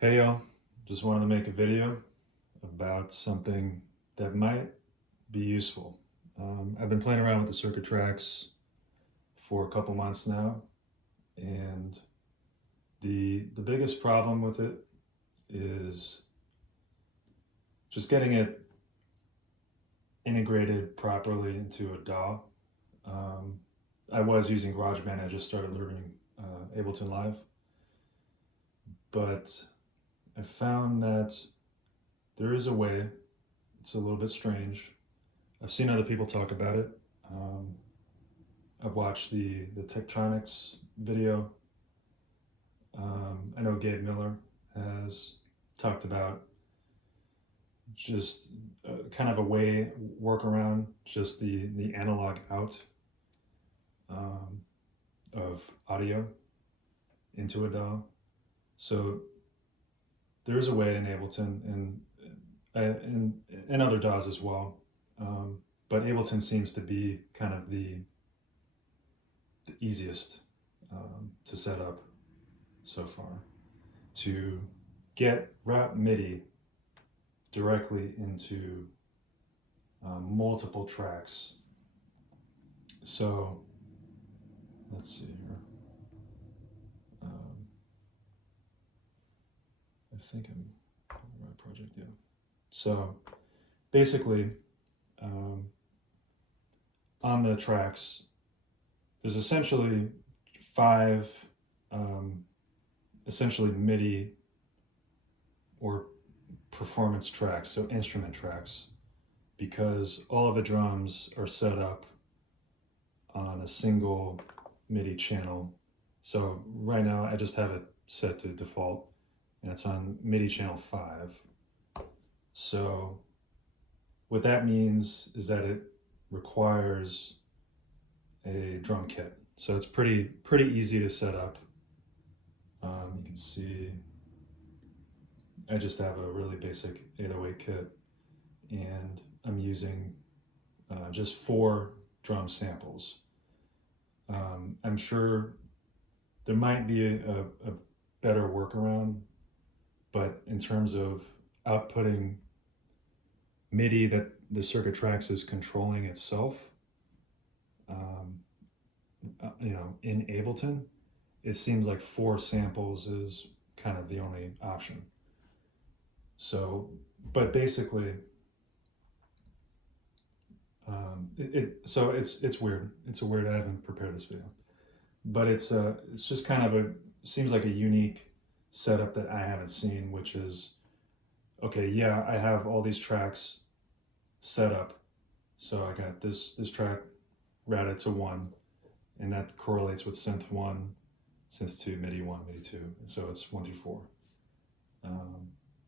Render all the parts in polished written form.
Hey y'all, just wanted to make a video about something that might be useful. I've been playing around with the circuit tracks for a couple months now, and the biggest problem with it is just getting it integrated properly into a DAW. I was using GarageBand. I just started learning Ableton Live, but I found that there is a way. It's a little bit strange. I've seen other people talk about it. Um, I've watched the Tektronix video. I know Gabe Miller has talked about just kind of a way workaround just the analog out um, of audio into a DAW. So there is a way in Ableton and other DAWs as well. But Ableton seems to be kind of the easiest to set up so far, to route Midi directly into multiple tracks. So let's see here. I think I'm on the right project, yeah. So basically, on the tracks, there's essentially five essentially MIDI or performance tracks, so instrument tracks, because all of the drums are set up on a single MIDI channel. So right now I just have it set to default, and it's on MIDI channel 5. So what that means is that it requires a drum kit. So it's pretty easy to set up. You can see I just have a really basic 808 kit, and I'm using just 4 drum samples. I'm sure there might be a better workaround, but in terms of outputting MIDI that the circuit tracks is controlling itself, in Ableton, it seems like 4 samples is kind of the only option. So, but basically, it's weird. It's a weird. I haven't prepared this video, but it's just kind of seems like a unique setup that I haven't seen, which is, okay, yeah, I have all these tracks set up. So I got this track routed to 1, and that correlates with synth 1, synth 2, MIDI 1, MIDI 2, and so it's 1 through 4.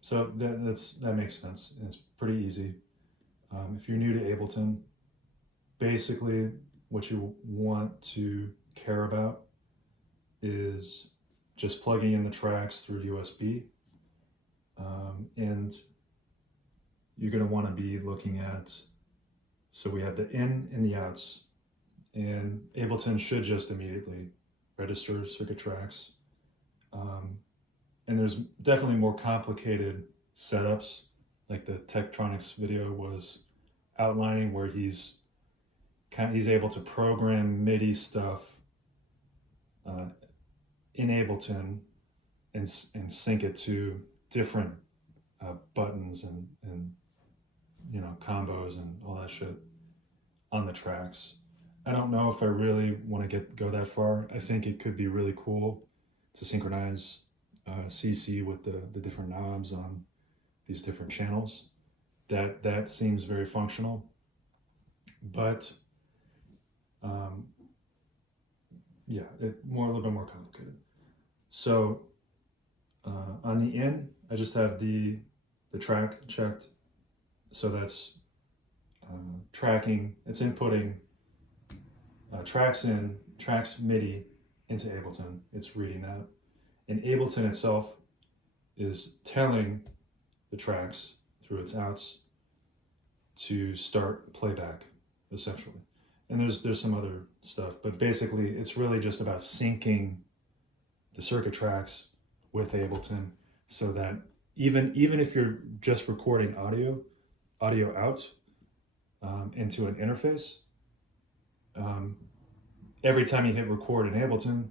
So that makes sense, and it's pretty easy. If you're new to Ableton, basically what you want to care about is just plugging in the tracks through USB, and you're going to want to be looking at, so we have the in and the outs, and Ableton should just immediately register circuit tracks. And there's definitely more complicated setups, like the Tektronix video was outlining, where he's able to program MIDI stuff in Ableton and sync it to different buttons and combos and all that shit on the tracks. I don't know if I really want to go that far. I think it could be really cool to synchronize CC with the different knobs on these different channels. That seems very functional, but yeah, a little bit more complicated. So on the in, I just have the track checked. So that's tracking. It's inputting tracks MIDI into Ableton. It's reading that. And Ableton itself is telling the tracks through its outs to start playback, essentially. And there's some other stuff, but basically it's really just about syncing the circuit tracks with Ableton so that even if you're just recording audio out into an interface, every time you hit record in Ableton,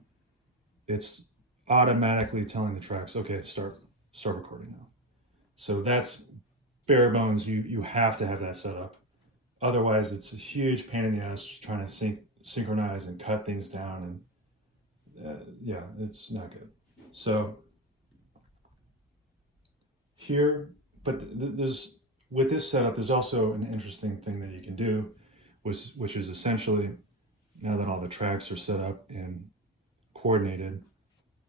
it's automatically telling the tracks, okay, start recording now. So that's bare bones. You have to have that set up. Otherwise, it's a huge pain in the ass just trying to synchronize and cut things down, and yeah, it's not good. So here, but there's with this setup, there's also an interesting thing that you can do, which is essentially, now that all the tracks are set up and coordinated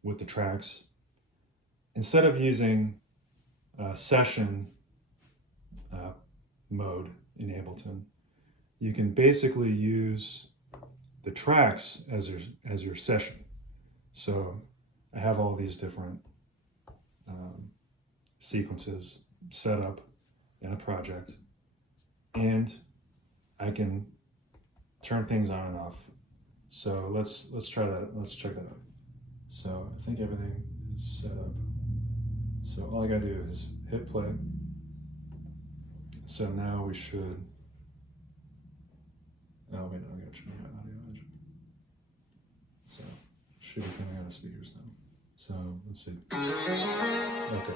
with the tracks, instead of using session mode in Ableton, you can basically use the tracks as your session. So I have all these different sequences set up in a project, and I can turn things on and off. So let's try that. Let's check that out. So I think everything is set up. So all I gotta do is hit play. So now we should. Oh wait, no, I gotta turn on audio engine. So should be coming out of speakers now. So let's see. Okay.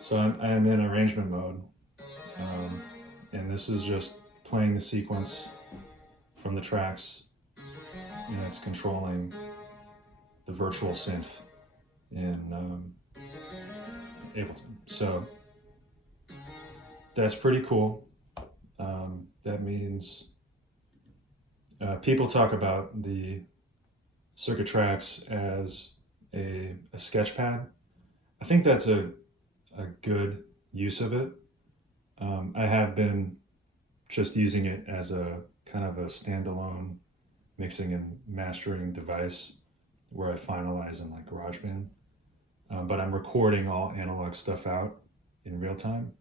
So I'm in arrangement mode, and this is just playing the sequence from the tracks, and it's controlling the virtual synth in Ableton. So that's pretty cool. That means people talk about the circuit tracks as a sketch pad. I think that's a good use of it. I have been just using it as a kind of a standalone mixing and mastering device where I finalize in like GarageBand. But I'm recording all analog stuff out in real time.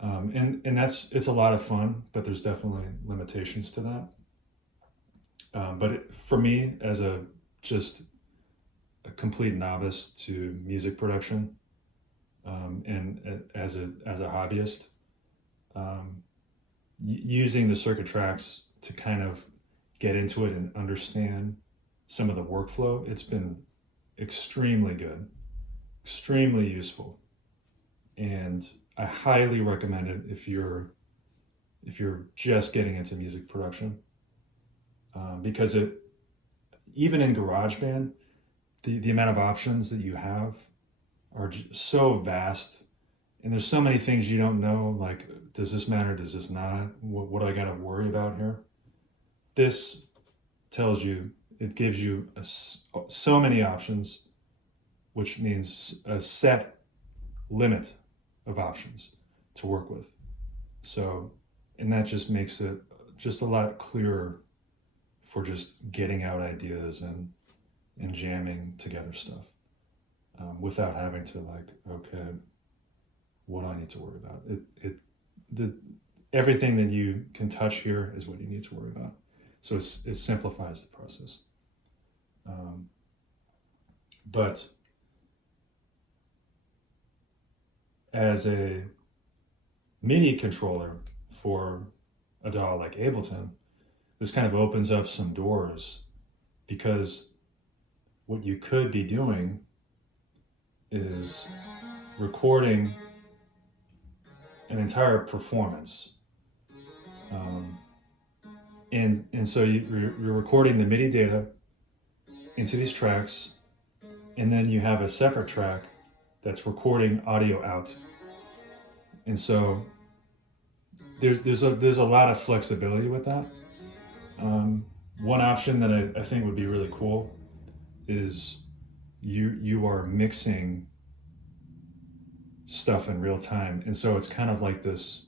And it's a lot of fun, but there's definitely limitations to that. But for me, as just a complete novice to music production, and as a hobbyist, using the circuit tracks to kind of get into it and understand some of the workflow, it's been extremely good, extremely useful, and I highly recommend it if you're just getting into music production, because even in GarageBand, the amount of options that you have are so vast, and there's so many things you don't know, like, does this matter, does this not, what do I gotta worry about here? This tells you, it gives you so many options, which means a set limit of options to work with. So, and that just makes it just a lot clearer for just getting out ideas and jamming together stuff, without having to like, okay, what do I need to worry about? Everything that you can touch here is what you need to worry about. So it simplifies the process. But as a MIDI controller for a DAW like Ableton, this kind of opens up some doors, because what you could be doing is recording an entire performance. And so you're recording the MIDI data into these tracks, and then you have a separate track that's recording audio out. And so there's a lot of flexibility with that. One option that I think would be really cool is you are mixing stuff in real time, and so it's kind of like this,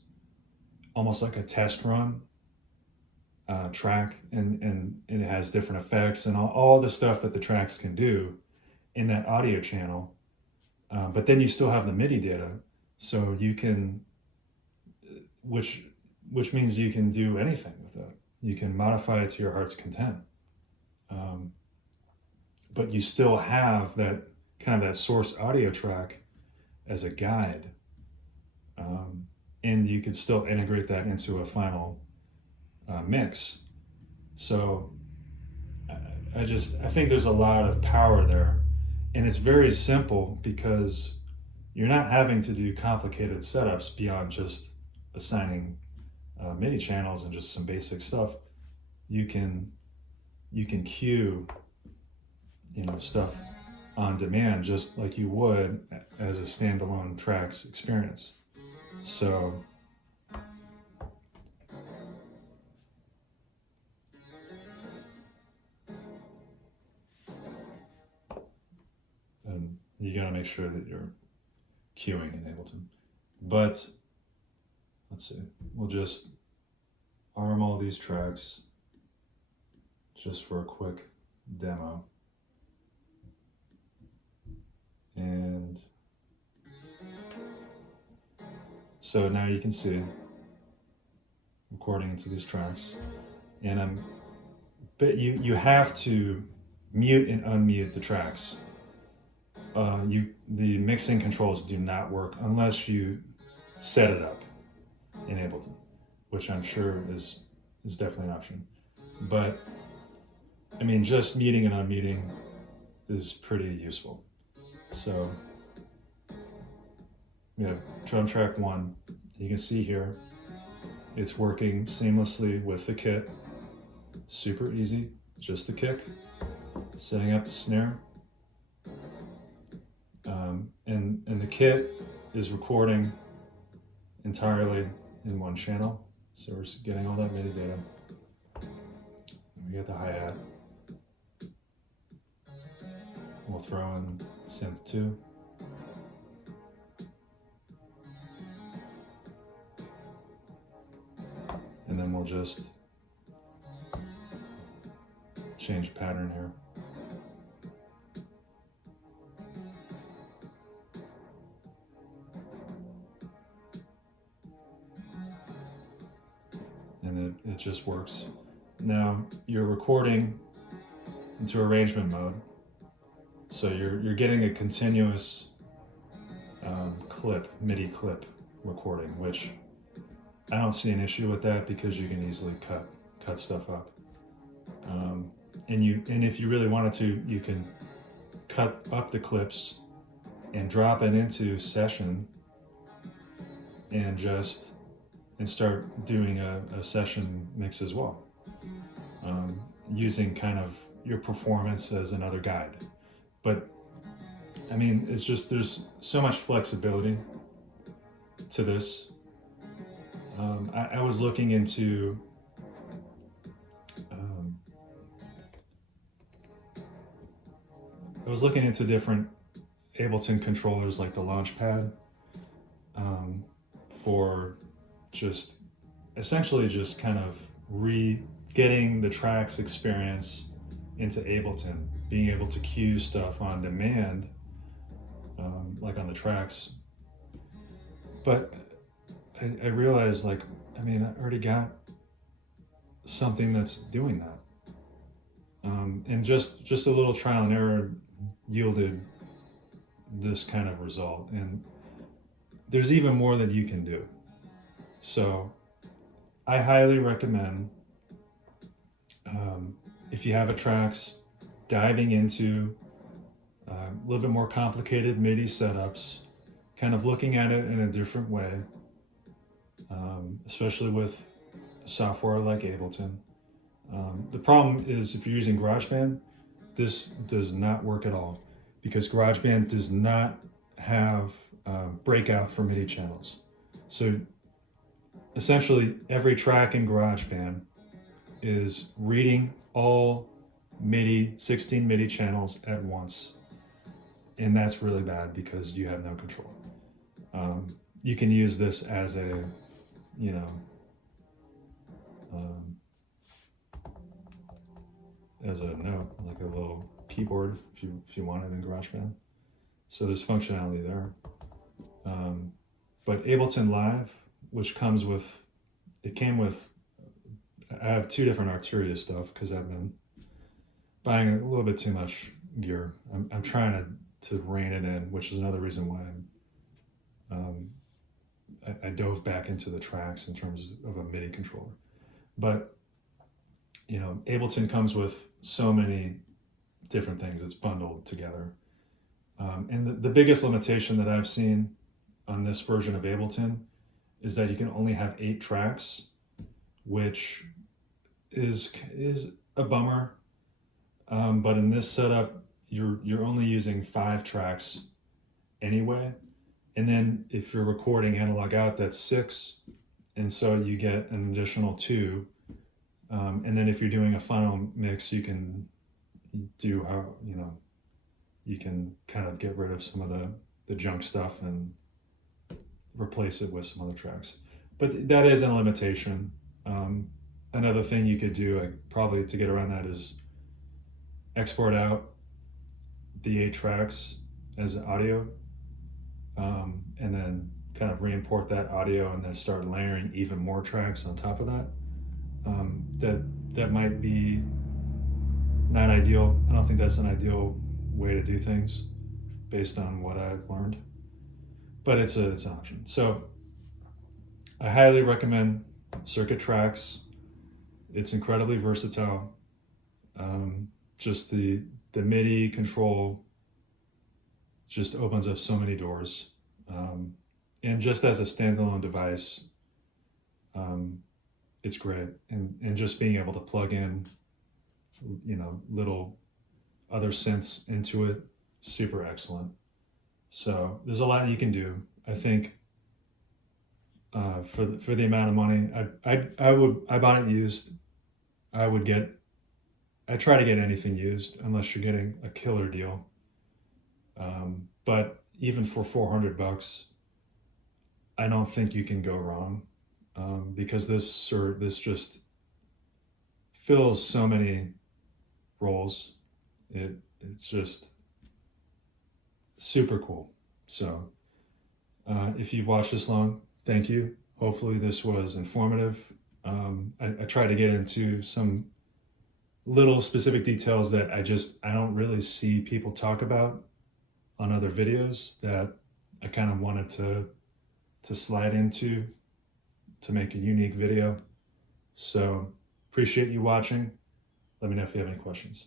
almost like a test run track, and it has different effects and all the stuff that the tracks can do in that audio channel, but then you still have the MIDI data, so you can, which means you can do anything with that. You can modify it to your heart's content. But you still have that kind of that source audio track as a guide. And you could still integrate that into a final mix. So I think there's a lot of power there, and it's very simple because you're not having to do complicated setups beyond just assigning MIDI channels and just some basic stuff. You can cue, stuff on demand just like you would as a standalone tracks experience. So and you gotta make sure that you're queuing in Ableton. But let's see, we'll just arm all these tracks just for a quick demo. And so now you can see recording into these tracks, and but you have to mute and unmute the tracks. The mixing controls do not work unless you set it up in Ableton, which I'm sure is definitely an option. But I mean, just muting and unmuting is pretty useful. So we have drum track 1. You can see here it's working seamlessly with the kit. Super easy, just the kick, setting up the snare. And the kit is recording entirely in one channel. So we're getting all that MIDI data. And we got the hi-hat. We'll throw in synth 2. And then we'll just change pattern here. And it just works. Now you're recording into arrangement mode. So you're getting a continuous MIDI clip recording, which I don't see an issue with that because you can easily cut stuff up. And if you really wanted to, you can cut up the clips and drop it into session and start doing a session mix as well, using kind of your performance as another guide. But I mean, it's just, there's so much flexibility to this. I was looking into different Ableton controllers like the Launchpad for just essentially just kind of getting the tracks experience into Ableton, being able to cue stuff on demand, like on the tracks. But I realized, like, I mean, I already got something that's doing that. And just a little trial and error yielded this kind of result. And there's even more that you can do. So I highly recommend, if you have a tracks, diving into a little bit more complicated MIDI setups, kind of looking at it in a different way, especially with software like Ableton. The problem is if you're using GarageBand, this does not work at all because GarageBand does not have breakout for MIDI channels. So essentially every track in GarageBand is reading all 16 MIDI channels at once. And that's really bad because you have no control. You can use this as a, as a note, like a little keyboard if you want it in GarageBand. So there's functionality there. But Ableton Live, which came with I have 2 different Arturia stuff because I've been buying a little bit too much gear. I'm trying to rein it in, which is another reason why I dove back into the tracks in terms of a MIDI controller. But Ableton comes with so many different things. It's bundled together. And the biggest limitation that I've seen on this version of Ableton is that you can only have 8 tracks, which is a bummer. But in this setup, you're only using 5 tracks anyway. And then if you're recording analog out, that's 6. And so you get an additional 2. And then if you're doing a final mix, you can do how, you can kind of get rid of some of the junk stuff and replace it with some other tracks. But that is a limitation. Another thing you could do, probably to get around that, is export out the 8 tracks as audio, and then kind of re-import that audio and then start layering even more tracks on top of that. That might be not ideal. I don't think that's an ideal way to do things based on what I've learned, but it's an option. So I highly recommend Circuit Tracks. It's incredibly versatile. Just the MIDI control just opens up so many doors. And just as a standalone device, it's great. And just being able to plug in, little other synths into it, super excellent. So there's a lot you can do. I think for the amount of money, I bought it used. I try to get anything used unless you're getting a killer deal. But even for $400, I don't think you can go wrong, because this just fills so many roles. It's just super cool. So if you've watched this long, thank you. Hopefully this was informative. I try to get into some little specific details that I don't really see people talk about on other videos that I kind of wanted to slide into to make a unique video. So appreciate you watching. Let me know if you have any questions.